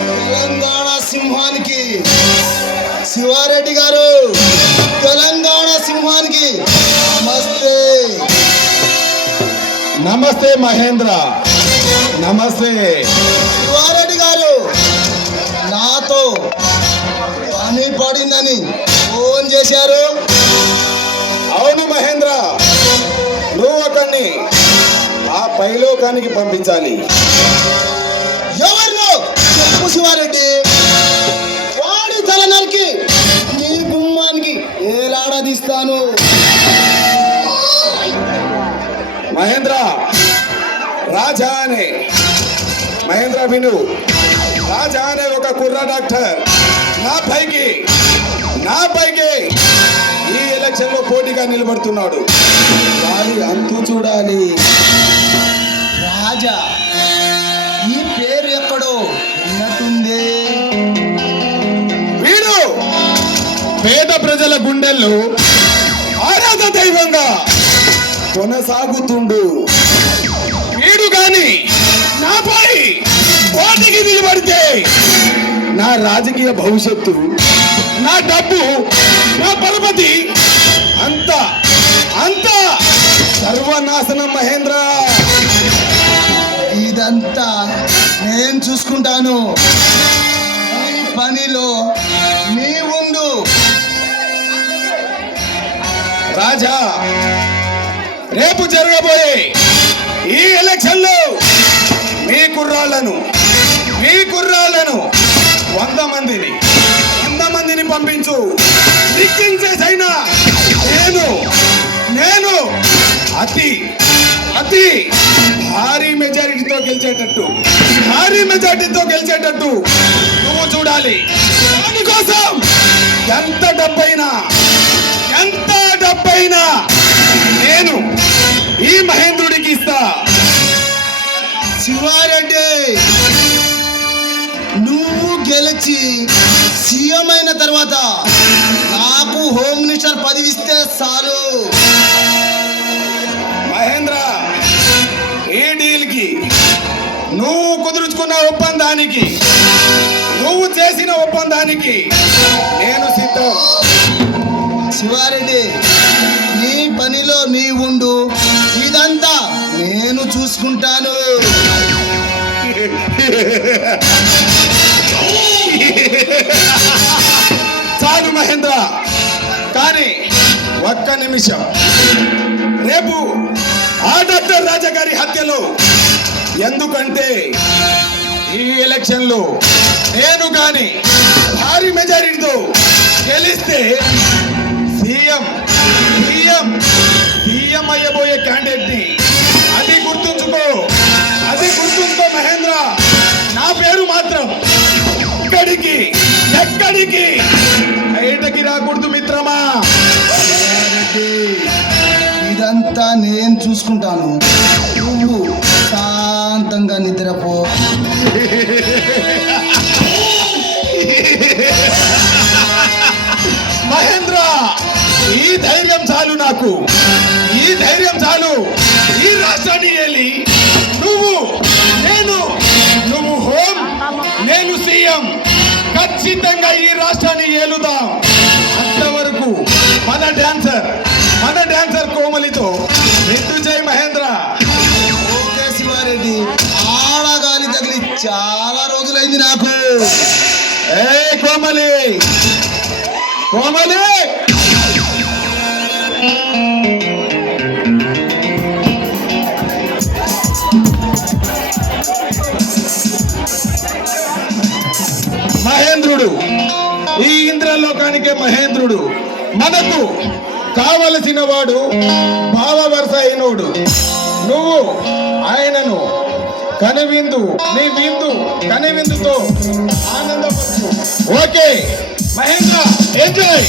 తెలంగాణ సింహానికి శివారెడ్డి గారు తెలంగాణ సింహానికి నమస్తే. నమస్తే మహేంద్ర. నమస్తే. శివారెడ్డి గారు నాతో పని పడిందని ఫోన్ చేశారు. పరలోకానికి పంపించాలి. ఎవరు చెప్పు శివారెడ్డి. వాడి తల నరికి నీ గుమ్మానికి ఏలాడదీస్తాను మహేంద్ర రాజా అనే. మహేంద్ర విను. రాజా అనే ఒక కుర్ర డాక్టర్. నా పైకి నా పైకి ఈ ఎలక్షన్లో పోటీగా నిలబడుతున్నాడు. వారి అంతు చూడాలి. పేద ప్రజల గుండెల్లో ఆరాధ దైవంగా కొనసాగుతుండు. వీడు గాని నాపై పోటీకి నిలబడితే నా రాజకీయ భవిష్యత్తు నా డబ్బు నా పరపతి అంత అంత సర్వనాశనం మహేంద్ర. ఇదంతా నేను చూసుకుంటాను. పనిలో రాజా రేపు జరగబోయే ఈ ఎలక్షన్లో మీ కుర్రాళ్ళను మీ కుర్రాళ్ళను వంద మందిని వంద మందిని పంపించు. దిక్కించేసైనా నేను నేను అతి అతి భారీ మెజారిటీతో గెలిచేటట్టు భారీ మెజారిటీతో గెలిచేటట్టు నువ్వు చూడాలి. దానికోసం ఎంత డబ్బైనా ఎంత డబ్బైనా నేను ఈ మహేంద్రుడికి ఇస్తా. శివారెడ్డి నువ్వు గెలిచి సీఎం అయిన తర్వాత నాకు హోమ్ మినిస్టర్ పదవి ఇస్తే చాలు. మహేంద్ర ఈ డీల్కి నువ్వు కుదుర్చుకున్న ఒప్పందానికి నువ్వు చేసిన ఒప్పందానికి నేను సిద్ధం. శివారెడ్డి నీ పనిలో నీ ఉండు ఇదంతా నేను చూసుకుంటాను. చాలు మహేంద్ర. కానీ ఒక్క నిమిషం. రేపు ఆ డాక్టర్ రాజా గారి హత్యలో ఎందుకంటే ఈ ఎలక్షన్లో నేను కానీ భారీ మెజారిటీతో గెలిస్తే సీఎం సీఎం సీఎం అయ్యబోయే క్యాండిడేట్ని అది గుర్తుంచుకో అది గుర్తుంచుకో మహేంద్ర. నా పేరు మాత్రం ఎక్కడికి ఎక్కడికి? బయటకి రాకూడదు మిత్రమా? ఇదంతా నేను చూసుకుంటాను. నువ్వు శాంతంగా నిద్రపో. చాలు నాకు. ఈ ధైర్యం చాలు. ఈ రాష్ట్రాన్ని ఏలి. నువ్వు నేను నువ్వు హోమ్ నేను సీఎం. ఖచ్చితంగా ఈ రాష్ట్రాన్ని ఏలుదాం. అంతవరకు మన డాన్సర్ మన డాన్సర్ కోమలితో మృత్యుజయ్ మహేంద్ర. ఓకే శివారెడ్డి ఆడగాలి తగిలి చాలా రోజులైంది నాకు. ఏ కోమలి కోమలి! మహేంద్రుడు. ఈ ఇంద్రలోకానికే మహేంద్రుడు. మనకు కావలసిన వాడు భావవరస అయినోడు. నువ్వు ఆయనను కనువిందు నీ విందు కనువిందుతో ఆనందపరచు. Okay Mahendra enjoy